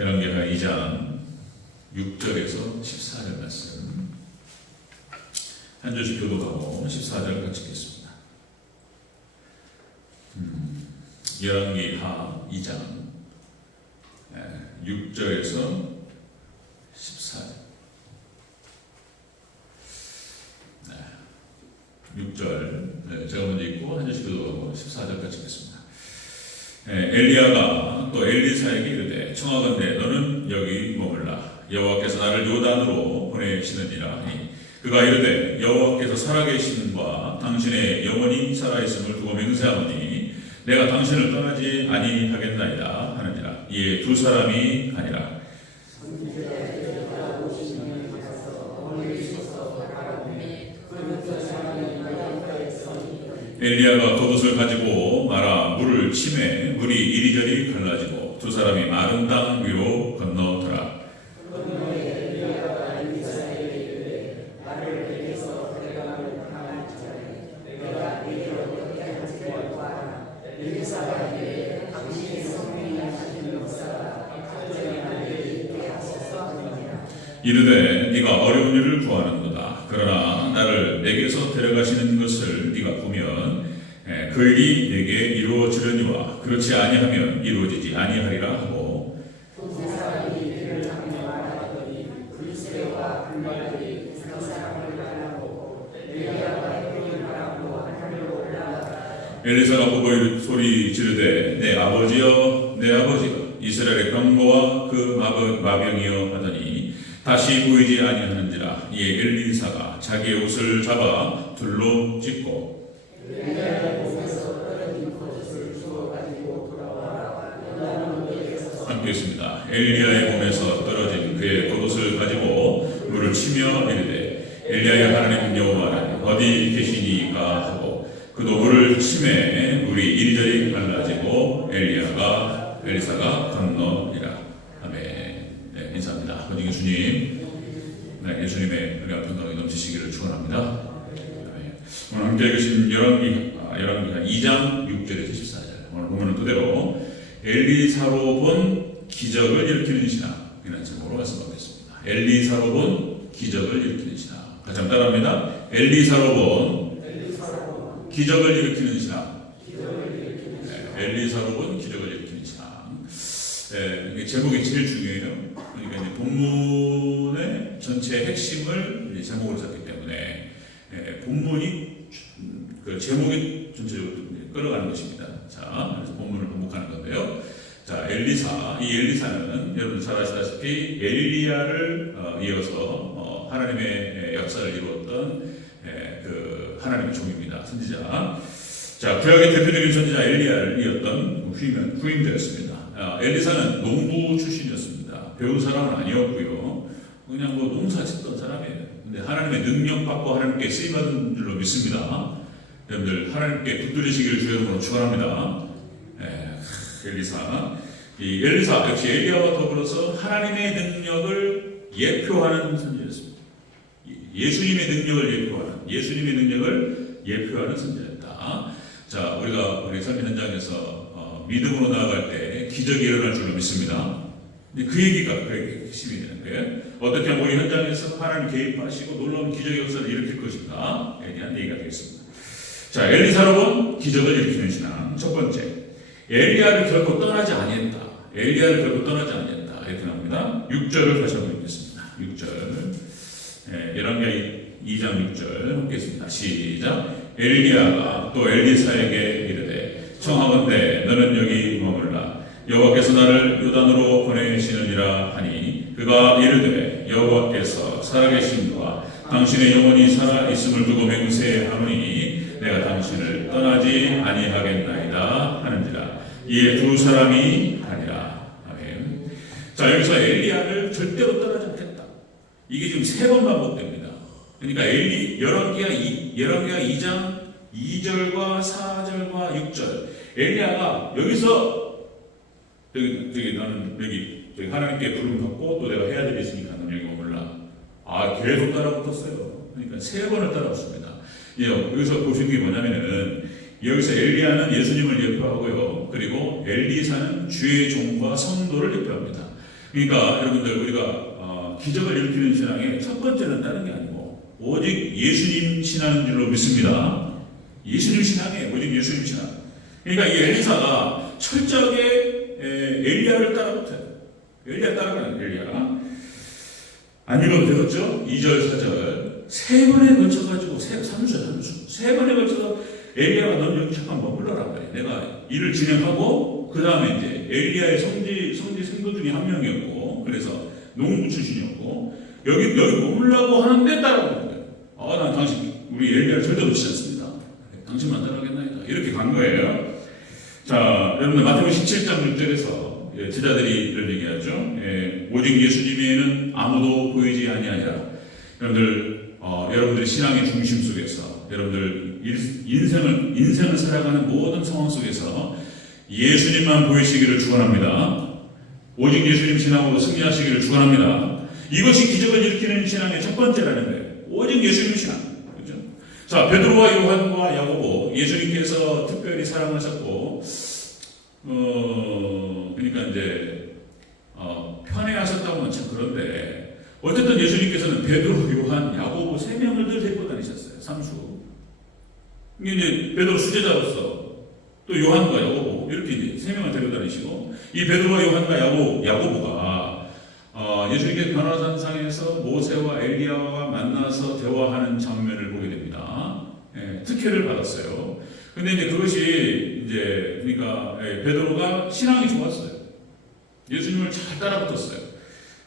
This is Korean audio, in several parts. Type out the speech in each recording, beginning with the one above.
열왕기하 2장 6절에서 14절 말씀 한 절씩 교독하고 14절 같이 읽겠습니다. 열왕기하 2장 6절에서 14절 6절 제가 먼저 읽고 한 절씩 교독하고 14절 같이 읽겠습니다. 엘리야가 또 엘리사에게 이르되 청하건대 너는 여기 머물라. 여호와께서 나를 요단으로 보내시느니라 하니 그가 이르되 여호와께서 살아계심과 당신의 영원히 살아있음을 두고 맹세하노니 내가 당신을 떠나지 아니하겠나이다 하느니라. 이에 두 사람이 가니라. 엘리야가 겉옷을 가지고 말아 물을 치매 물이 이리저리 갈라지고 두 사람이 마른 땅 위로 건너더라. 이르되 네가 어려운 일을 구하는도다. 그러나 나를 내게서 데려가시는 것을 네가 보면 그 일이 내게 이루어지려니와 그렇지 아니하면 이루어지지 아니하리라 하고 엘리사가 보고 소리 지르되 내 아버지여 내 아버지여 이스라엘의 병거와 그 마병이여 하더니 다시 보이지 아니하는지라. 이에 엘리사가 자기의 옷을 잡아 둘로 찢고 함께 있습니다. 엘리야의 몸에서 떨어진 그의 겉옷을 가지고 물을 치며 이르되 엘리야의 하나님 여호와는 어디 계시니까 하고 그도 물을 치매 물이 이리저리 갈라지고 엘리사가 건너니라. 아멘. 인사합니다. 어디 예수님, 예수님의 은혜와 평강이 넘치시기를 축원합니다. 오늘 함께 읽으신 열왕기하 2장 6절에서 14절 오늘 보면 그대로 엘리사로 본 기적을 일으키는 신앙 이라는 제목으로 말씀하겠습니다. 엘리사로 본 기적을 일으키는 신앙. 같이 한번 따라합니다. 엘리사로 본 기적을 일으키는 신앙. 엘리사로 본 기적을 일으키는 신앙. 제목이 제일 중요해요. 그러니까 이제 본문의 전체 핵심을 제목으로 잡기 때문에 본문이 그 제목이 전체적으로 끌어가는 것입니다. 자, 그래서 본문을 반복하는 건데요. 자, 이 엘리사는 여러분 잘 아시다시피 엘리야를 이어서 하나님의 역사를 이루었던 그 하나님의 종입니다. 선지자. 자, 구약의 대표적인 선지자 엘리야를 이었던 후임되었습니다. 엘리사는 농부 출신이었습니다. 배운 사람은 아니었고요. 그냥 농사 짓던 사람이에요. 근데 하나님의 능력 받고 하나님께 쓰임 받은 줄로 믿습니다. 여러분들 하나님께 붙들으시기를 주의 이름으로 축원합니다. 엘리사 역시 엘리야와 더불어서 하나님의 능력을 예표하는 선지자였습니다. 예수님의 능력을 예표하는 선지자였다. 자, 우리 삶의 현장에서 믿음으로 나아갈 때 기적이 일어날 줄로 믿습니다. 근데 그 얘기가 핵심이 되는 거예요. 어떻게 하면 우리 현장에서 하나님 개입하시고 놀라운 기적의 역사를 일으킬 것인가에 대한 얘기가 되겠습니다. 자, 엘리사로 본 기적을 일으키는 신앙. 첫 번째, 엘리야를 결코 떠나지 아니했다. 이렇게 나옵니다. 6절을 다시 한번 읽겠습니다. 6절. 열왕기하 2장 6절 함께 했습니다. 시작. 엘리야가 또 엘리사에게 이르되 청하건대 너는 여기 머물라. 여호와께서 나를 요단으로 보내시느니라 하니 그가 이르되 여호와께서 살아계심과 당신의 영혼이 살아있음을 두고 맹세하노니 내가 당신을 떠나지 아니하겠나이다 하는지라. 이에 두 사람이 가니라. 아멘. 자, 여기서 엘리야를 절대로 떠나지 않겠다. 이게 지금 3번 반복됩니다. 그러니까 열왕기하 2장 2절과 4절과 6절 엘리야가 여기서 나는 여기 하나님께 부름 받고 또 내가 해야 될 있으니까 나는 여기 머물라. 계속 따라붙었어요. 그러니까 3번을 따라붙습니다. 여기서 보시는 게 뭐냐면은 여기서 엘리야는 예수님을 예표하고요. 그리고 엘리사는 주의 종과 성도를 예표합니다. 그러니까 여러분들 우리가 기적을 일으키는 신앙의 첫 번째는 다른 게 아니고 오직 예수님 신앙인 줄로 믿습니다. 예수님 신앙이에요. 오직 예수님 신앙. 그러니까 이 엘리사가 철저하게 엘리야를 따라붙어요. 엘리야 따라가는 엘리야. 안 읽어도 되겠죠? 2절, 4절. 세 번에 걸쳐가지고, 3수. 세 번에 걸쳐서 엘리야가 넌 여기 잠깐 머물러라 그래. 내가 일을 진행하고, 그 다음에 이제 엘리야의 성지 생도 중에 한 명이었고, 그래서 농부 출신이었고, 여기 머물라고 하는데 따라오는 거예요. 난 당신, 우리 엘리야를 절대 놓치지 않습니다. 당신만 따라가겠나이다. 이렇게 간 거예요. 자, 여러분들 마태복음 17장 6절에서 제자들이 이런 얘기하죠. 오직 예수님 외에는 아무도 보이지 아니하니라. 여러분들의 신앙의 중심 속에서, 여러분들 인생을 살아가는 모든 상황 속에서 예수님만 보이시기를 축원합니다. 오직 예수님 신앙으로 승리하시기를 축원합니다. 이것이 기적을 일으키는 신앙의 첫 번째라는 거예요. 오직 예수님 신앙. 그렇죠? 자, 베드로와 요한과 야고보, 예수님께서 특별히 사랑하셨고, 그러니까 이제 편애하셨다고 하면 참 그런데 어쨌든 예수님께서는 베드로, 요한, 야고보 세 명을 늘 데리고 다니셨어요. 삼수. 이제 베드로 수제자로서 또 요한과 야고보 이렇게 이제 세 명을 데리고 다니시고 이 베드로와 요한과 야고보가 예수님께서 변화산상에서 모세와 엘리야와 만나서 대화하는 장면을 보게 됩니다. 특혜를 받았어요. 근데 이제 그것이 이제 그러니까 베드로가 신앙이 좋았어요. 예수님을 잘 따라붙었어요.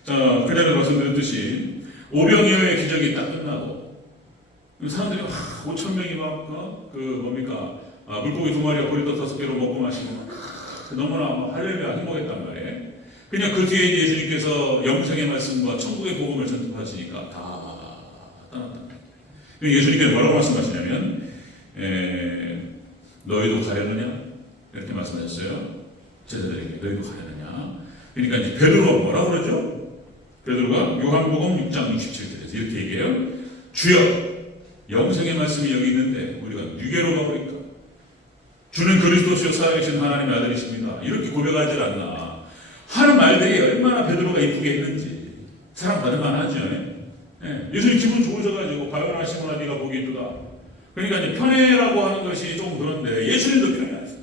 자, 그대로 말씀드렸듯이 오병이어의 기적이 딱 끝나고 사람들이 5천 명이 막 물고기 2마리와 보리떡 5개로 먹고 마시고 너무나 할렐루야 행복했단 말이에요. 그냥 그 뒤에 예수님께서 영생의 말씀과 천국의 복음을 전파하시니까 다 떠났다. 예수님께서 뭐라고 말씀하시냐면 너희도 가려느냐? 이렇게 말씀하셨어요. 제자들에게 너희도 가려느냐? 그러니까 이제 베드로가 뭐라고 그러죠? 베드로가 요한복음 6장 67절에서 이렇게 얘기해요. 주여, 영생의 말씀이 여기 있는데 우리가 누게로 가버릴까? 주는 그리스도시요 살아계신 하나님의 아들이십니다. 이렇게 고백하지 않나? 하는 말들이 얼마나 베드로가 이쁘게 했는지 사랑받을 만하죠. 예수님 기분 좋으셔가지고 바요나 시몬아 네가 복이 있도다. 그러니까 이제 편애라고 하는 것이 좀 그런데 예수님도 편애하세요.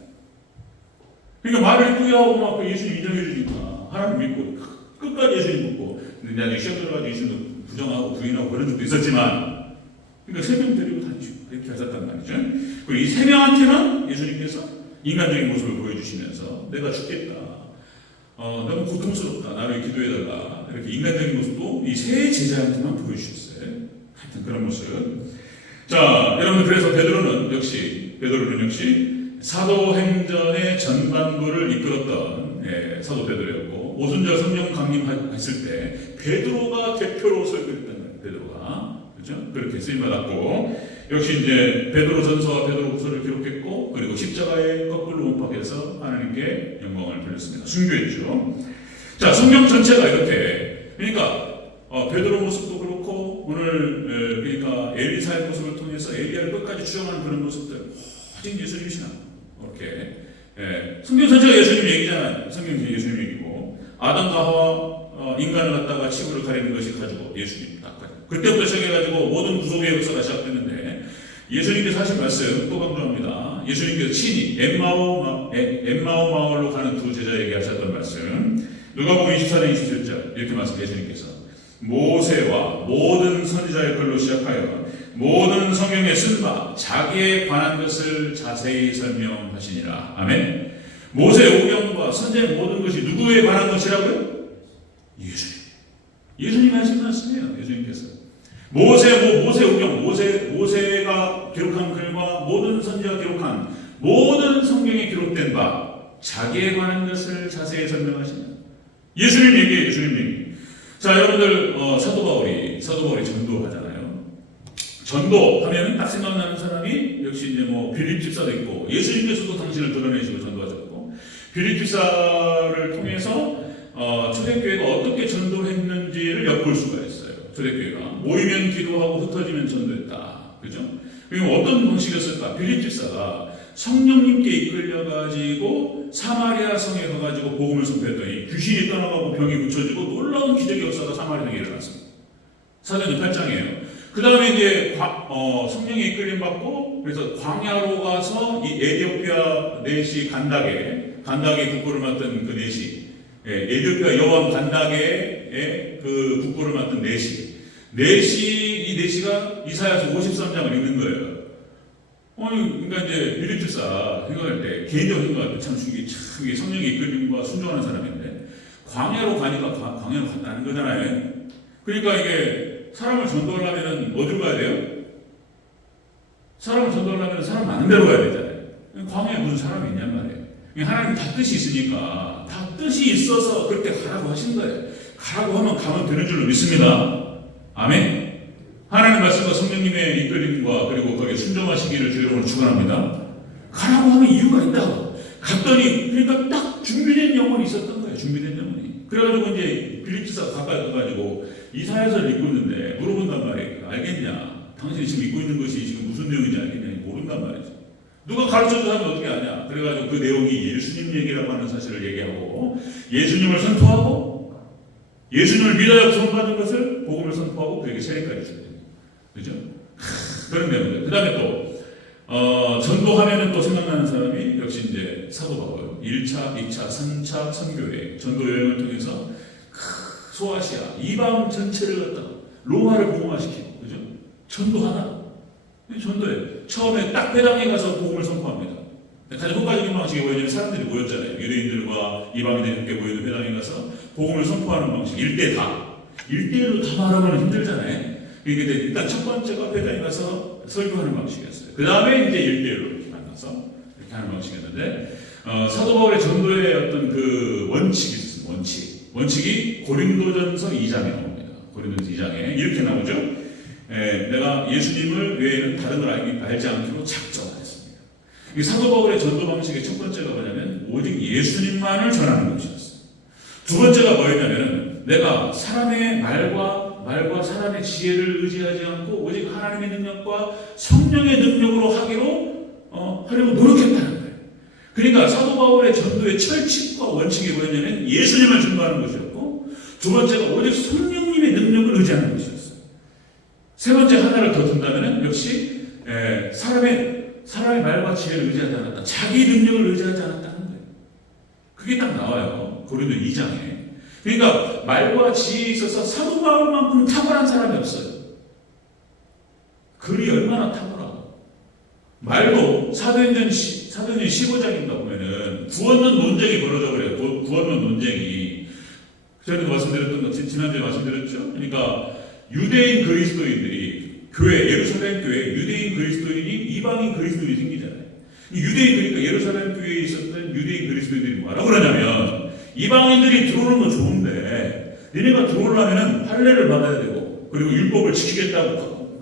그러니까 말을 이쁘게 하고 막 예수님 인정해 주니까 하나님 믿고 끝까지 예수님 믿고 근데 나중에 시험 들어가지고 예수님도 부정하고 부인하고 그런 적도 있었지만 그러니까 세 명 데리고 다니시고 이렇게 하셨단 말이죠. 그리고 이 세 명한테는 예수님께서 인간적인 모습을 보여주시면서 내가 죽겠다. 너무 고통스럽다. 나를 기도해달라. 이렇게 인간적인 모습도 이 세 제자한테만 보여주셨어요. 하여튼 그런 모습. 자, 여러분 그래서 베드로는 역시 사도행전의 전반부를 이끌었던 사도 베드로였고 오순절 성령 강림했을 때 베드로가 대표로 설교했던 거예요. 베드로가 그렇죠? 그렇게 쓰임 받았고 역시 이제 베드로 전서와 베드로 후서를 기록했고 그리고 십자가에 거꾸로 못 박혀서 하나님께 영광을 돌렸습니다. 순교했죠. 자, 성경 전체가 이렇게 그러니까 베드로 모습도 그렇고 오늘 그러니까 엘리사의 모습을 통해서 엘리야를 끝까지 추정하는 그런 모습들 오직 예수님 신앙 이렇게 성경 전체가 예수님 얘기잖아요. 성경 예수님 얘기고 아담과 하와 인간을 갖다가 치부를 가리는 것이 가지고 예수님 딱 가지고 그때부터 시작해가지고 모든 구속의 역사가 시작됐는데 예수님께서 하신 말씀 또 강조합니다. 예수님께서 친히 엠마오 마을로 가는 두 제자에게 하셨던 말씀 누가복음 24장 27절 이렇게 말씀 예수님께서 모세와 모든 선지자의 글로 시작하여 모든 성경에 쓴 바 자기에 관한 것을 자세히 설명하시니라. 아멘. 모세 오경과 선지의 모든 것이 누구에 관한 것이라고요? 예수님. 예수님이 하신 말씀이에요. 예수님께서 모세 오경 모세가 기록한 글과 모든 선지가 기록한 모든 성경에 기록된 바 자기에 관한 것을 자세히 설명하시니라. 예수님 얘기예요. 예수님 얘기. 자, 여러분들 사도 바울이 전도하잖아요. 전도하면 딱 생각나는 사람이 역시 이제 빌립 집사도 있고 예수님께서도 당신을 드러내시고 전도하셨고 빌립 집사를 통해서 초대교회가 어떻게 전도했는지를 엿볼 수가 있어요. 초대교회가 모이면 기도하고 흩어지면 전도했다. 그죠? 그리고 어떤 방식이었을까? 빌립 집사가 성령님께 이끌려가지고 사마리아 성에 가가지고 복음을 선포했더니 귀신이 떠나가고 병이 고쳐지고 놀라운 기적이 역사가 사마리아 성에 일어났습니다. 사도행전 8장이에요. 그 다음에 이제 성령에 이끌림 받고 그래서 광야로 가서 이 에티오피아 내시 간닥의 국보를 맡은 그 내시, 에티오피아 여왕 간닥의 그 국보를 맡은 이 내시가 이사야서 53장을 읽는 거예요. 그러니까 이제 빌립주사 생각할 때 개인적으로 생각할 때 참 이게 성령의 이끌림과 순종하는 사람인데 광야로 가니까 광야로 간다는 거잖아요. 그러니까 이게 사람을 전도하려면 어디로 가야 돼요? 사람을 전도하려면 사람 많은 데로 가야 되잖아요. 광야에 무슨 사람이 있냔 말이에요. 하나님 다 뜻이 있으니까 다 뜻이 있어서 그렇게 가라고 하신 거예요. 가라고 하면 가면 되는 줄로 믿습니다. 아멘. 하나님 말씀과 성령님의 이끌림과 그리고 거기에 순종하시기를 주 이름으로 축원합니다. 가라고 하면 이유가 있다. 갔더니 그러니까 딱 준비된 영혼이 있었던 거예요. 준비된 영혼이. 그래가지고 이제 빌립주사 가까이 가가지고 이사야서를 읽고 있는데 물어본단 말이에요. 알겠냐? 당신이 지금 읽고 있는 것이 지금 무슨 내용인지 알겠냐? 모른단 말이죠. 누가 가르쳐줘서 하면 어떻게 아냐? 그래가지고 그 내용이 예수님 얘기라고 하는 사실을 얘기하고 예수님을 선포하고 예수님을 믿어야 구원받은 것을 복음을 선포하고 그에게 세례까지 주는 거예요. 그죠? 그런 내용들. 그 다음에 또 전도하면은 또 생각나는 사람이 역시 이제 사도 바울 1차, 2차, 3차 선교회 전도 여행을 통해서 소아시아 이방 전체를 갖다가 로마를 복음화시키고 그죠? 전도하나? 전도해. 처음에 딱 회당에 가서 복음을 선포합니다. 가장 효과적인 방식이 뭐냐면 사람들이 모였잖아요. 유대인들과 이방인들이 함께 모이는 회당에 가서 복음을 선포하는 방식. 1대1로 다 말하면 힘들잖아요. 그러니까 일단 첫 번째가 회당에 가서 설교하는 방식이었어요. 그 다음에 이제 1대1로 이렇게 만나서 이렇게 하는 방식이었는데 사도 바울의 전도의 어떤 그 원칙이 있었습니다. 원칙이 고린도전서 2장에 나옵니다. 고린도전서 2장에 이렇게 나오죠. 내가 예수님을 외에는 다른 걸 알지 않기로 작정하였습니다. 이 사도 바울의 전도 방식의 첫 번째가 뭐냐면 오직 예수님만을 전하는 것이었어요. 두 번째가 뭐였냐면 내가 사람의 말과 사람의 지혜를 의지하지 않고 오직 하나님의 능력과 성령의 능력으로 하려고 노력했다는 거예요. 그러니까 사도 바울의 전도의 철칙과 원칙이 뭐였냐면 예수님을 전도하는 것이었고 두 번째가 오직 성령님의 능력을 의지하는 것이었어요. 세 번째 하나를 더 둔다면 역시 사람의 말과 지혜를 의지하지 않았다. 자기 능력을 의지하지 않았다는 거예요. 그게 딱 나와요. 고린도 2장에. 그러니까 말과 지혜에 있어서 사도 바울만큼 탁월한 사람이 없어요. 글이 얼마나 탁월하고 말도 사도행전 15장인가 보면은 구원론 논쟁이 벌어져 그래요. 구원론 논쟁이 전에도 말씀드렸던 것 지난주에 말씀드렸죠. 그러니까 유대인 그리스도인들이 예루살렘 교회 유대인 그리스도인이 이방인 그리스도인이 생기잖아요. 유대인 그러니까 예루살렘 교회에 있었던 유대인 그리스도인들이 뭐라고 그러냐면 이방인들이 들어오는 건 좋은데 너네가 들어오려면 할례를 받아야 되고 그리고 율법을 지키겠다고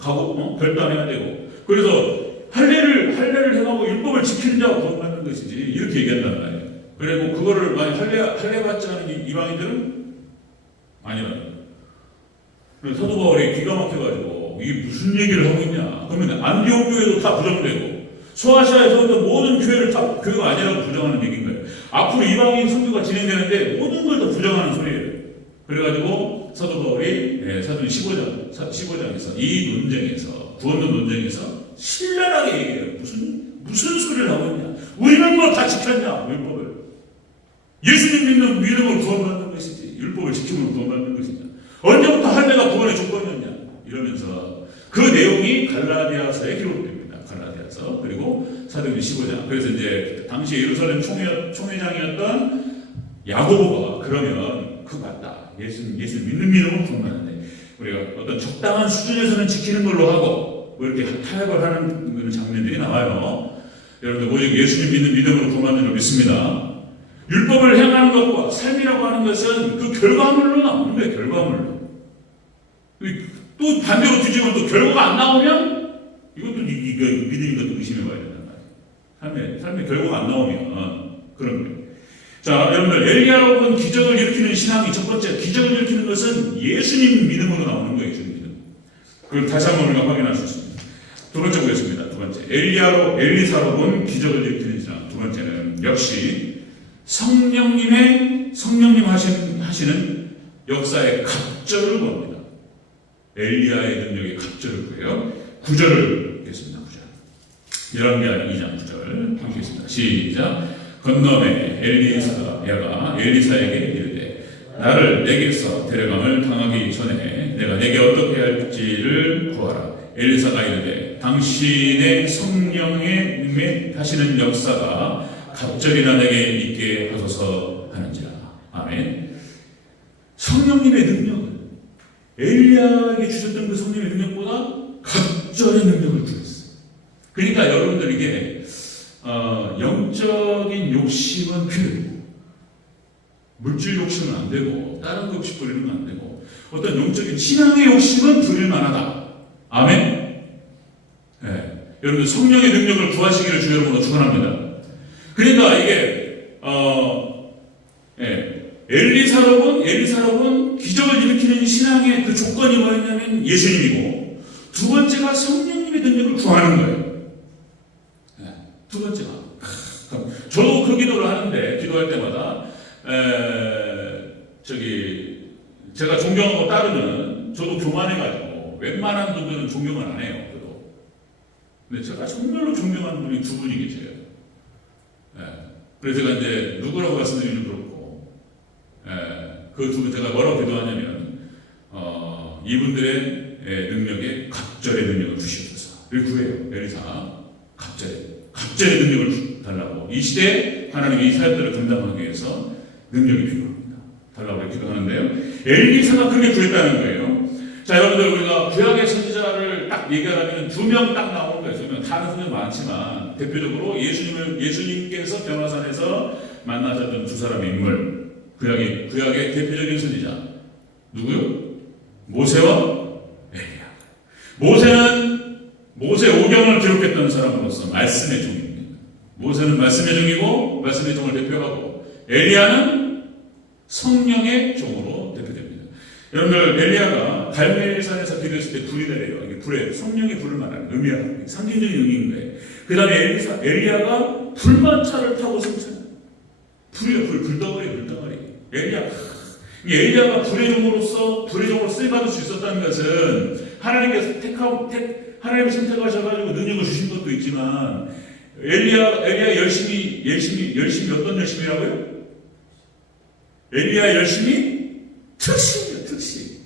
결단해야 되고 그래서 할례를 해가고 율법을 지키는 자가 구원받는 것이지 이렇게 얘기한단 말이에요. 그리고 그거를 만약 할례 받지 않은 이방인들은 아니라 사도 바울이 기가 막혀가지고 이게 무슨 얘기를 하고 있냐. 그러면 안디옥 교회도 다 부정되고 소아시아에서도 모든 교회를 다 교회가 아니라고 부정하는 얘기인 거예요. 앞으로 이방인 선교가 진행되는데 모든 걸 다 부정하는 소리예요. 그래가지고 사도 바울이 사도행 15장에서 이 논쟁에서 구원론 논쟁에서 신랄하게 얘기해요. 무슨 소리를 하고 있냐. 우리는 뭐 다 지켰냐 율법을. 예수님 믿는 믿음으로 구원받는 것이지 율법을 지키면 구원받는 것이냐. 언제부터 할례가 구원의 조건이었냐 이러면서 그 내용이 갈라디아서에 기록됩니다. 갈라디아서 그리고 사도행전 15장. 그래서 이제 당시 예루살렘 총회장이었던 야고보가 그러면 그거 맞다. 예수 믿는 믿음은 구원받는데 우리가 어떤 적당한 수준에서는 지키는 걸로 하고 뭐 이렇게 타협을 하는 장면들이 나와요. 여러분들 오직 예수님 믿는 믿음으로 구원받는 줄 믿습니다. 율법을 행하는 것과 삶이라고 하는 것은 그 결과물로 나오는 거예요. 결과물로. 또 반대로 뒤지면 또 결과가 안 나오면 이것도 믿음인 것도 의심해 봐야 된단 말이에요. 삶의 결과가 안 나오면 그런 거예요. 자, 여러분들 엘리야로는 기적을 일으키는 신앙이 첫 번째 기적을 일으키는 것은 예수님 믿음으로 나오는 거예요. 예수님 믿음. 그걸 다시 한번 우리가 확인할 수 있습니다. 두 번째 보겠습니다. 두 번째. 번째, 엘리사로 본 기적을 일으키는 신앙. 두 번째는 역시 성령님 하시는 역사의 갑절을 봅니다. 엘리야의 능력의 갑절을 보여요. 9절을 읽겠습니다. 9절. 열왕기하 2장 9절 읽겠습니다. 시작. 건너매 엘리사가 엘리사에게 이르되 나를 내게서 데려감을 당하기 전에 내가 내게 어떻게 할지를 구하라. 엘리사가 이르되 당신의 성령의 하시는 역사가 갑절이나 내게 있게 하소서 하는지라. 아멘. 성령님의 능력은 엘리야에게 주셨던 그 성령의 능력보다 갑절의 능력을 주셨어요. 그러니까 여러분들 이게 영적인 욕심은 필요해요. 물질 욕심은 안 되고 다른 욕심 부리는 건 안 되고 어떤 영적인 신앙의 욕심은 부릴 만하다. 아멘. 네. 여러분들 성령의 능력을 구하시기를 주 여러분으로 축원합니다. 그러니까 이게 엘리사로 본 기적을 일으키는 신앙의 그 조건이 뭐였냐면 예수님이고, 두 번째가 성령님의 능력을 구하는 거예요. 네. 두 번째가 저도 그 기도를 하는데 기도할 때마다 제가 존경하고 따르는, 저도 교만해가지고 웬만한 분들은 존경을 안 해요. 저도. 근데 제가 정말로 존경하는 분이 두 분이 계세요. 그래서 제가 이제 누구라고 말씀드리는 그렇고, 그 두 분 제가 뭐라고 기도하냐면 이분들의 능력에 갑절의 능력을 주시옵소서. 이렇게 구해요. 엘리사 갑절의 능력을 달라고. 이 시대에 하나님이 이 사역들을 감당하기 위해서 능력이 필요합니다. 달라고 이렇게 기도하는데요. 엘리사가 그렇게 구했다는 거예요. 자, 여러분들 우리가 구약의 선지자를 딱 얘기하면 두 명 딱 나오는 거예요. 두 명. 다른 선지자 많지만 대표적으로 예수님께서 변화산에서 만나셨던 두 사람의 인물, 구약의 대표적인 선지자 누구요? 모세와 엘리야. 모세는 모세 오경을 기록했던 사람으로서 말씀의 종입니다. 모세는 말씀의 종이고 말씀의 종을 대표하고, 엘리야는 성령의 종으로 대표됩니다. 여러분들 엘리야가 갈멜산에서 기도했을 때 불이 내려요. 이게 불에 성령의 불을 말하는 의미야. 상징적인 의미인 거예요. 그 다음에 엘리야가 불마차를 타고 승천해요. 불덩어리. 엘리야가 불의 종으로 쓰임받을 수 있었다는 것은 하나님께서 하나님이 선택하셔가지고 능력을 주신 것도 있지만, 엘리야 열심히 어떤 열심이라고요? 엘리야 열심히 특심이에요. 특심.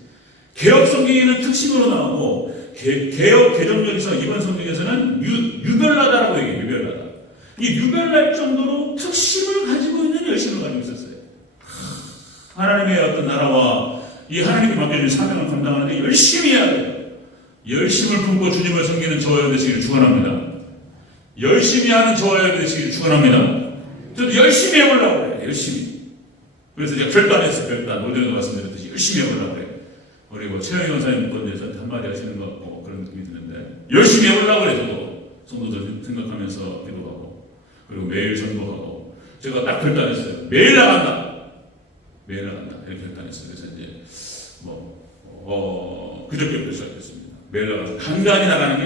개혁 성경에는 특심으로 나오고, 개혁 개정역에서 이번 성경에서는 유별나다라고 얘기해요. 유별나다. 이 유별날 정도로 특심을 가지고 있는 열심을 가지고 있었어요. 하나님의 어떤 나라와 이 하나님께 맡겨진 사명을 감당하는데 열심히 해야 돼요. 열심을 품고 주님을 섬기는 저와 여러분 되시기를 축원합니다. 열심히 하는 저와 여러분 되시기를 축원합니다. 저도 열심히 해보려고 해요. 열심히. 그래서 제가 결단했어요. 결단. 오전에도 말씀드렸듯이 열심히 해보려고 해요. 그리고 최영희 원사님 번에서 한마디 하시는 것 같고 그런 느낌이 드는데, 열심히 해보려고 해요. 저도 성도들 생각하면서 기도하고, 그리고 매일 전도하고. 제가 딱 결단했어요. 매일 나간다. 이렇게 결단했어요. 그래서 이제 그저께부터 시작했습니다. 매일 나가서 간간히 나가는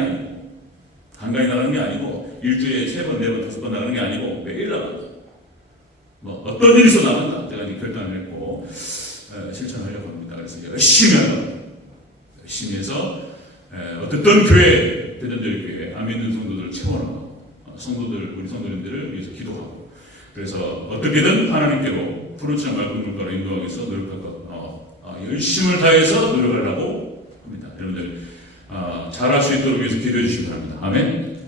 게 아니고 일주일에 3번, 4번, 5번 나가는 게 아니고 매일 나간다. 어떤 일이 있어 나간다. 제가 이제 결단을 했고 실천하려고 합니다. 그래서 이제 열심히 하려고. 열심히 해서 어떤 교회, 대전적인 교회, 안 믿는 성도들을 채워나가고, 우리 성도님들을 위해서 기도하고, 그래서 어떻게든 하나님께로 푸른치한 맑은 물가로 인도하기 위해서 노력하고, 열심을 다해서 노력하려고 합니다. 여러분들 잘할 수 있도록 위해서 기도해 주시기 바랍니다. 아멘.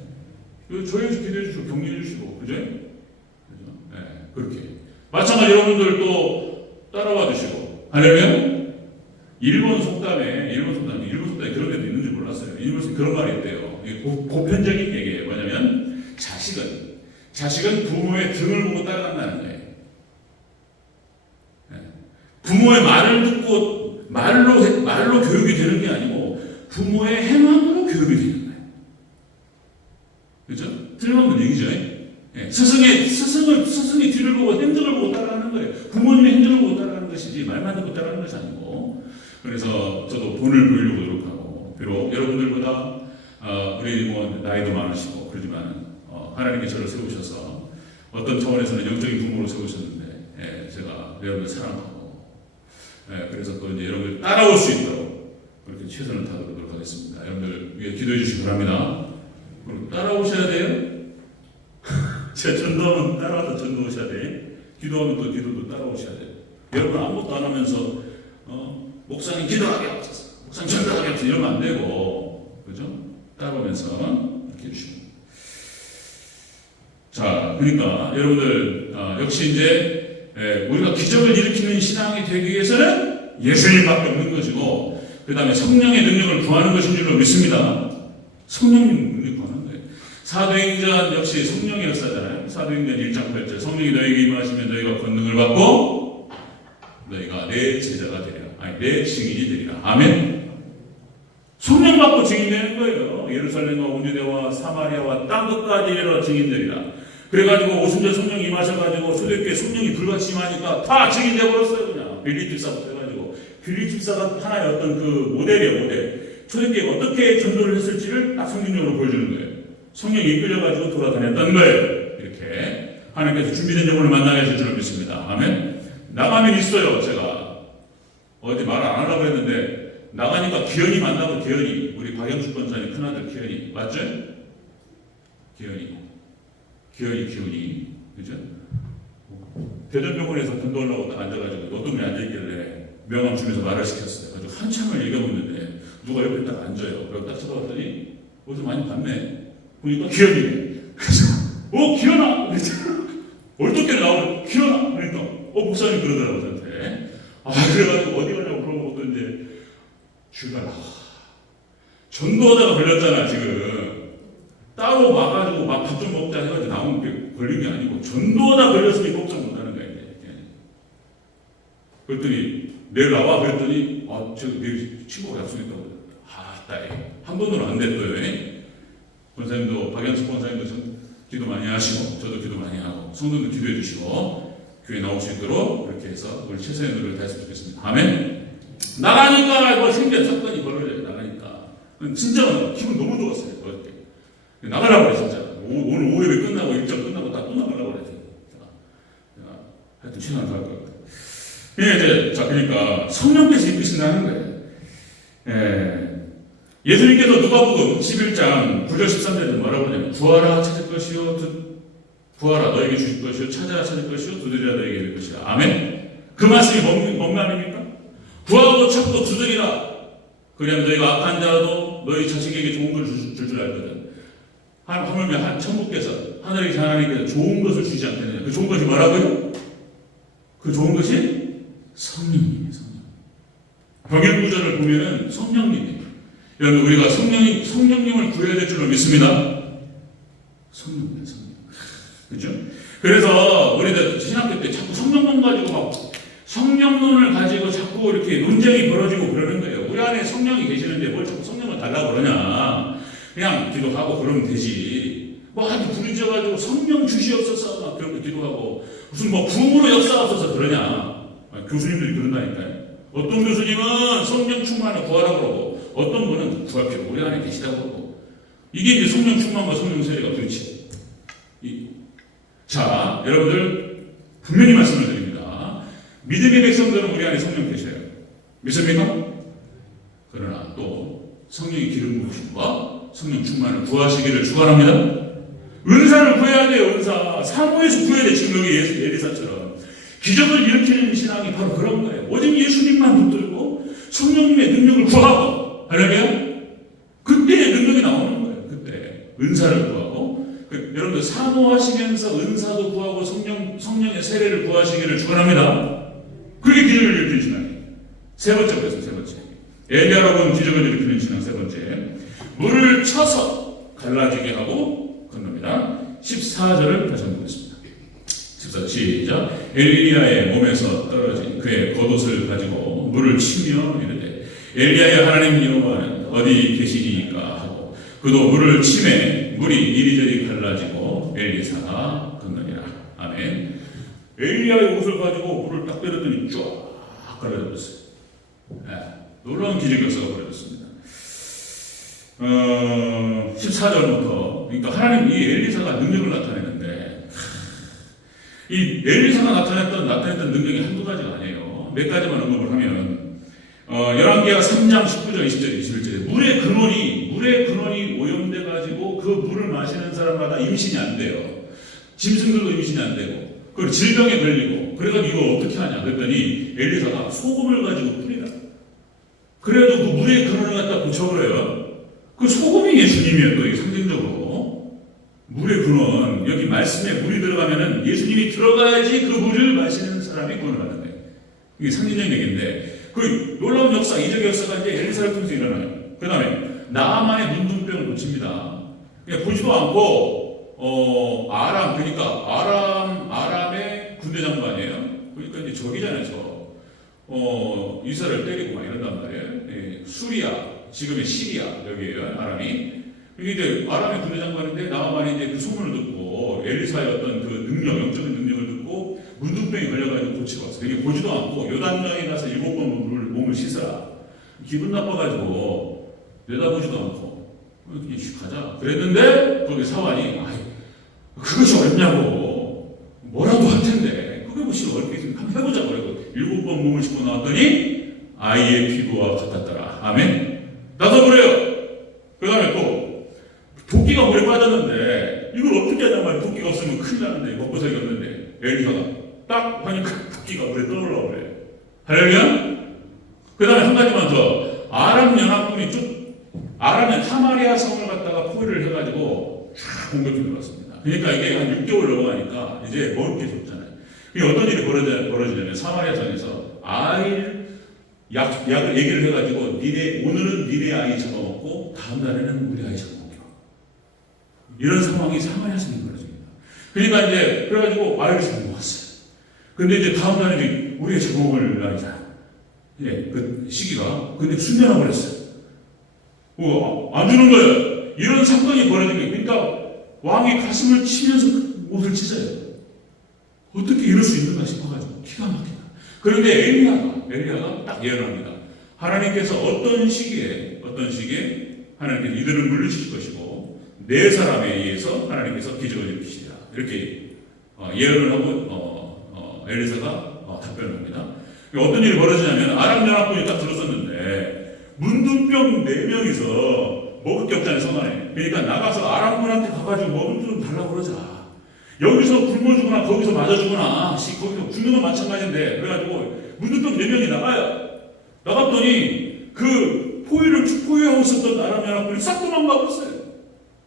저희 기도해 주시고 격려해 주시고, 그죠? 네, 그렇게 마찬가지 여러분들 또 따라와 주시고. 할렐루야. 일본 속담에 그런 데도 있는지 몰랐어요. 일본 속담에 그런 말이 있대요. 보편적인 얘기예요. 뭐냐면 자식은 부모의 등을 보고 따라간다는 거예요. 부모의 말을 듣고 말로 교육이 되는 게 아니고 부모의 행함으로 교육이 되는 거예요. 그죠? 틀림없는 얘기죠. 스승이 뒤를 보고 행적을 보고 따라가는 거예요. 부모님의 행적을 보고 따라가는 것이지 말만 듣고 따라가는 것이 아니고. 그래서 저도 본을 보이려고 노력하고, 비록 여러분들보다 우리 뭐 나이도 많으시고 그러지만 하나님께 저를 세우셔서 어떤 차원에서는 영적인 부모로 세우셨는데 제가 여러분을 사랑하고 그래서 또 이제 여러분들 따라올 수 있도록 그렇게 최선을 다하도록 하겠습니다. 여러분들 위해 기도해 주시기 바랍니다. 그리고 따라오셔야 돼요. 제가 전도하면 따라와서 전도하셔야 돼. 기도하면 또 기도도 따라오셔야 돼요. 여러분 아무것도 안 하면서 목사님 기도하게 하옵소서, 목사님 전도하게 하옵소서 이러면 안 되고, 그죠? 따라오면서 이렇게 해주시면. 자, 그러니까 여러분들 역시 이제 우리가 기적을 일으키는 신앙이 되기 위해서는 예수님밖에 없는 것이고, 그 다음에 성령의 능력을 구하는 것인 줄로 믿습니다. 성령의 능력을 구하는 거예요. 사도행전 역시 성령의 역사잖아요. 사도행전 1장 8절 성령이 너에게 임하시면 너희가 권능을 받고 너희가 내 제자가 되리라. 아니 내 증인이 되리라. 아멘. 성령 받고 증인되는 거예요. 예루살렘과 온 유대와 사마리아와 땅 끝까지 이르러 증인되리라. 그래가지고 오순절 성령이 임하셔가지고 초대교회 성령이 불같이 임하니까 다 증인되어버렸어요. 그냥 빌립 집사부터 해가지고 빌립 집사가 하나의 어떤 그 모델이에요. 모델. 초대교회가 어떻게 전도를 했을지를 딱 성경적으로 보여주는 거예요. 성령이 이끌려가지고 돌아다녔던 거예요. 이렇게 하나님께서 준비된 영혼을 만나게 하실 줄 믿습니다. 아멘. 나가면 있어요. 제가 어제 말 안 하려고 했는데 나가니까 기현이 만나고 기현이 우리 박영숙 권사님 큰아들 기현이 맞죠? 기현이 그죠? 대전병원에서 전도하려고 딱 앉아가지고 어떤 분이 앉아있길래 명함 주면서 말을 시켰어요. 그래서 한참을 얘기하고 있는데 누가 옆에 딱 앉아요. 그리고 딱 쳐다봤더니 어디서 많이 봤네. 보니까 기현이네. 그래서 기현아! 얼떨결에 나오면 기현아! 그러니까 목사님 그러더라고 저한테. 그래가지고 어디 가냐고 물어보고 이제 주가 전도하다가 걸렸잖아 지금. 따로 와가지고 막 밥 좀 먹자 해가지고 나온 게 걸린 게 아니고 전도하다 걸렸으니 걱정 못하는 거야 이제. 그랬더니 내일 나와 그랬더니 저 내일 친구가 약속했다고. 딸이 한 번으로 안 됐어요. 권사님도 박영숙 권사님도 기도 많이 하시고 저도 기도 많이 하고 성도도 기도해 주시고 교회 나올 수 있도록 그렇게 해서 우리 최선의 노력을 다했으면 좋겠습니다. 아멘. 나가니까 뭐 생겨 사건이 벌어져요. 나가니까 진짜 기분 너무 좋았어요. 어저께 나가려고 그래 진짜. 오늘 오후에 끝나고 일정 끝나고 다 또 나가려고 그래. 제가 하여튼 최선을 다할 것 같아요. 이제 자 그러니까 성령께서 이끄신다는 거예요. 예수님께서 누가복음 11장 9절 13절에 뭐라고 하냐면 구하라 찾을 것이요 구하라 너에게 주실 것이요 찾아라 찾을 것이요 두드리라 너에게 줄 것이라. 아멘. 그 말씀이 뭔 말입니까? 구하고 찾고 두드리라. 그러면 너희가 악한 자도 너희 자식에게 좋은 걸 줄 알거든. 하물며 천국께서 하늘의 하나님께서 좋은 것을 주지 않겠느냐. 그 좋은 것이 뭐라고요? 그 좋은 것이 성령님이에요. 성령. 병행 구절을 보면은 성령님이에요. 여러분 우리가 성령님을 구해야 될 줄로 믿습니다. 성령님. 그죠? 그래서 우리들 신학교 때 자꾸 성령론 가지고 막 성령론을 가지고 자꾸 이렇게 논쟁이 벌어지고 그러는 거예요. 우리 안에 성령이 계시는데 뭘 자꾸 성령을 달라고 그러냐. 그냥 기도하고 그러면 되지. 뭐 아주 부르짖어가지고 성령 주시옵소서 막 그렇게 기도하고 무슨 뭐 부흥으로 역사하소서 그러냐. 교수님들이 그런다니까요. 어떤 교수님은 성령 충만을 구하라고 그러고 어떤 분은 구할 필요 우리 안에 계시다고 그러고 이게 이제 성령 충만과 성령 세례가 그렇지. 자, 여러분들 분명히 말씀을 드립니다. 믿음의 백성들은 우리 안에 성령 계셔요. 믿습니까? 그러나 또 성령의 기름 부으심과 성령 충만을 구하시기를 축원합니다. 은사를 구해야 돼요. 은사. 사모에서 구해야 돼. 지금 여기 에리사처럼. 기적을 일으키는 신앙이 바로 그런 거예요. 오직 예수님만 붙들고 성령님의 능력을 구하고 할렐루야. 그때 능력이 나오는 거예요. 그때 은사를 구하고 여러분들 사모하시면서 은사도 구하고 성령의 세례를 구하시기를 축원합니다. 그게 기적을 일으키는 신앙이에요. 세 번째 거예요. 세 번째. 엘리야라고 하는 기적을 일으키는 신앙 세 번째. 물을 쳐서 갈라지게 하고 건넙니다. 14절을 다시 한번 보겠습니다. 14절 시작. 엘리야의 몸에서 떨어진 그의 겉옷을 가지고 물을 치며 이르되 엘리야의 하나님 여호와는 어디 계시니까 하고 그도 물을 치매 물이 이리저리 갈라지고 엘리사가 건너니라. 아멘. 엘리야의 옷을 가지고 물을 딱 때렸더니 쫙 갈라졌어요. 놀라운 기적 역사가 벌어졌습니다. 14절부터 그러니까 하나님 이 엘리사가 능력을 나타내는데 이 엘리사가 나타냈던 능력이 한두 가지가 아니에요. 몇 가지만 언급을 하면 열왕기하 3장 19절 20절 21절에 물의 근원이 오염돼 가지고 그 물을 마시는 사람마다 임신이 안 돼요. 짐승들도 임신이 안 되고 그리고 질병에 걸리고 그래가지고 이걸 어떻게 하냐 그랬더니 엘리사가 소금을 가지고 뿌리라. 그래도 그 물의 근원을 갖다 붙여버려요. 그 소금이 예수님이에요. 또 상징적으로 물의 근원 여기 말씀에 물이 들어가면은 예수님이 들어가야지 그 물을 마시는 사람이 구원을 받는 거예요. 이게 상징적인 얘기인데 그 놀라운 역사 이적 역사가 이제 엘리사를 통해서 일어나요. 그 다음에 나아만의 문둥병을 고칩니다. 그냥 보지도 않고 아람 그러니까 아람의 군대 장관이에요. 그러니까 이제 적이잖아요. 이스라엘 때리고 막 이런단 말이에요. 예, 수리아 지금의 시리아 여기에요. 아람이. 이게 이제 아람의 군대 장관인데 나아만이 이제 그 소문을 듣고 엘리사의 어떤 그 능력, 영적인 능력을 듣고 문둥병이 걸려가지고 고치고 왔어요. 이게 보지도 않고 요단강에 가서 7번 몸을 씻어라. 기분 나빠가지고 내다보지도 않고 그냥 가자. 그랬는데 거기 사관이 그것이 어렵냐고 뭐라도 할 텐데 그게 무슨 어렵게 한번 해보자고 그러고 7번 몸을 씻고 나왔더니 아이의 피부와 같았더라. 아멘. 나도 그래요. 그 다음에 또 도끼가 물에 빠졌는데 이걸 어떻게 하냐 말이야. 도끼가 없으면 큰일 나는데 먹고살기 없는데 엘리사가 딱 하니까 도끼가 물에 떠올라 그래. 할렐루야. 그 다음에 한 가지만 더 아람 연합군이 아람의 사마리아 성을 갖다가 포위를 해가지고 쫙 공격해 들어갔습니다. 그러니까 이게 한 6개월 넘어가니까 이제 먹을 게 없잖아요. 어떤 일이 벌어지냐면 사마리아 성에서 약을 얘기를 해가지고 오늘은 니네 아이 잡아먹고 다음 날에는 우리 아이 잡아먹기로 이런 상황이 사마리아 성에 벌어집니다. 그러니까 이제 그래가지고 아이를 잡아먹었어요. 근데 이제 다음 날에 우리가 잡아먹을 날이잖아. 예, 그 시기가 근데 숨겨놔 버렸어요. 안 주는 거예요. 이런 사건이 벌어진 거예요. 그러니까 왕이 가슴을 치면서 옷을 찢어요. 어떻게 이럴 수 있는가 싶어가지고 기가 막히다. 그런데 엘리야가 딱 예언합니다. 하나님께서 어떤 시기에 하나님께서 이들을 물리칠 것이고 네 사람에 의해서 하나님께서 기적을 일으키시리라. 이렇게 예언을 하고 엘리사가 답변을 합니다. 어떤 일이 벌어지냐면 아람 연합군이 딱 들었었는데 문둥병 4명이서 먹을 게 없잖아요. 성 안에. 그러니까 나가서 아람군한테 가가지고 먹을 좀 달라고 그러자. 여기서 굶어 죽거나 거기서 맞아 죽거나 거기서 죽는 건 마찬가지인데 그래가지고 문둥병 4명이 나갔더니 그 포위하고 있었던 아람 연합군이 싹 도망가 버렸어요.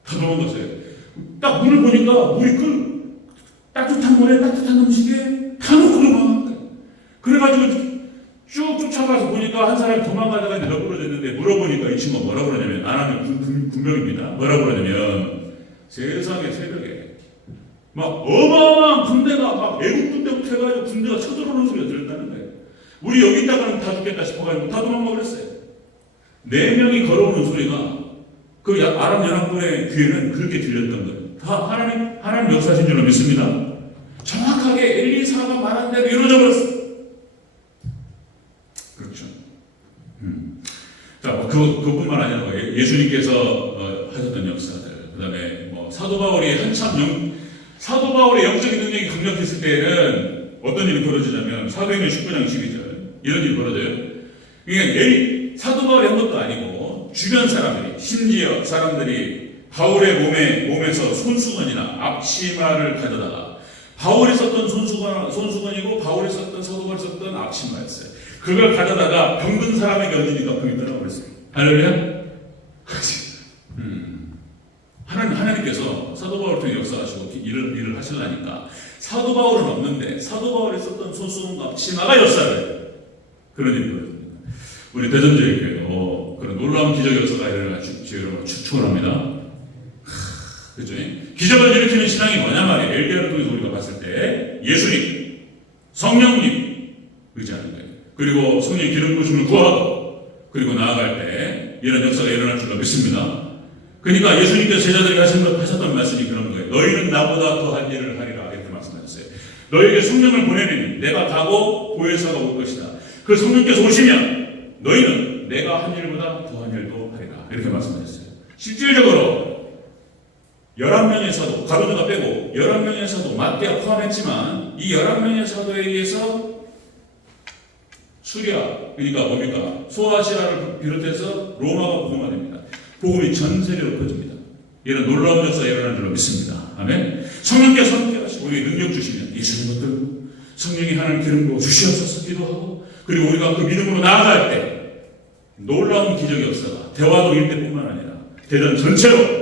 다 도망갔어요. 딱 물을 보니까 물이 따뜻한 물에 따뜻한 음식에 다 놓고 도망간 거예요. 그래가지고 쭉 쫓아가서 보니까 한 사람이 도망가다가 너부러졌는데 물어보니까 이 친구가 뭐라 그러냐면 아람의 군병입니다. 뭐라 그러냐면 세상에 새벽에 막 어마어마한 군대가 막 애국 군대부터 해가지고 군대가 쳐들어오는 소리가 들렸다는 거예요. 우리 여기 있다가는 다 죽겠다 싶어가지고 다 도망가 버렸어요. 4명이 걸어오는 소리가 그 아람 연합군의 귀에는 그렇게 들렸던 거예요. 다 하나님 역사신 줄로 믿습니다. 정확하게 엘리사가 말한 대로 이루어져 버렸어요. 그렇죠. 자, 그뿐만 아니라 예수님께서 하셨던 역사들, 그 다음에 사도 바울의 영적인 능력이 강력했을 때에는 어떤 일이 벌어지냐면 사도행전 19장 22절 이런 일이 벌어져요. 그러니까 사도 바울이 한 것도 아니고 주변 사람들이 심지어 사람들이 바울의 몸에서 손수건이나 앞치마를 가져다가 바울이 썼던 손수건이고 바울이 썼던 사도 바울이 썼던 앞치마였어요. 그걸 가져다가 병든 사람에게 얹으니까 병이 떠나버렸어요. 할렐루야? 하나님께서 사도 바울을 통해 역사하시고 일을 하시려니까 사도 바울은 없는데 사도 바울이 썼던 손수건과 앞치마가 역사를 그런 일이 벌어집니다. 우리 대전제일교회도 그런 놀라운 기적 역사가 일어나 축원합니다. 그죠? 기적을 일으키는 신앙이 뭐냐 말이에요. 엘리야를 통해서 우리가 봤을 때 예수님, 성령님 의지하는 거예요. 그리고 성령 기름 부으심을 구하고 그리고 나아갈 때 이런 역사가 일어날 줄로 믿습니다. 그러니까 예수님께서 제자들에게 하셨던 말씀이 그런 거예요. 너희는 나보다 더한 일을 하리라 이렇게 말씀하셨어요. 너희에게 성령을 보내니 내가 가고 보혜사가 올 것이다. 그 성령께서 오시면 너희는 내가 한 일보다 더한 일도 하리라 이렇게 말씀하셨어요. 실질적으로 11명의 사도, 가룟유다 빼고 11명의 사도, 맏대가 포함했지만 이 11명의 사도에 의해서 수리아, 그러니까 뭡니까? 소아시아를 비롯해서 로마가 복음화됩니다. 복음이 전 세계로 퍼집니다. 이런 놀라운 역사가 일어나는 줄로 믿습니다. 아멘. 성령께서 함께하시고 우리에게 능력 주시면 예수님 붙들고 성령이 하나님 기름 부어 주시옵소서 기도하고, 그리고 우리가 그 믿음으로 나아갈 때 놀라운 기적의 역사가 대화도 일대뿐만 아니라 대전 전체로,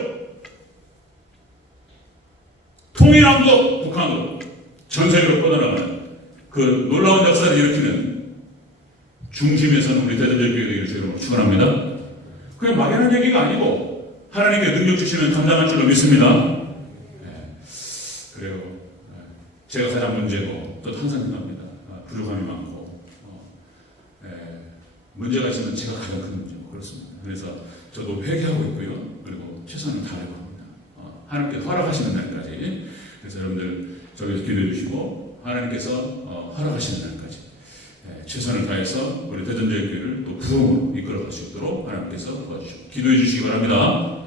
통일한국 북한으로 전 세계로 뻗어나가는 그 놀라운 역사를 일으키는 중심에서는 우리 대전제교회 되기를 주님으로 축원합니다. 그냥 막연한 얘기가 아니고 하나님께 능력 주시면 감당할 줄로 믿습니다. 그래요. 제가 가장 문제고 또 항상 생각합니다. 부족함이 많고 문제가 있으면 제가 가장 큰 문제고 그렇습니다. 그래서 저도 회개하고 있고요. 그리고 최선을 다하려고 합니다. 하나님께 허락하시는 날까지. 그래서 여러분들 저기서 기도해 주시고 하나님께서 허락하시는 날까지 최선을 다해서 우리 대전제교회를 또 부흥으로 이끌어갈 수 있도록 하나님께서 도와주시고 기도해 주시기 바랍니다.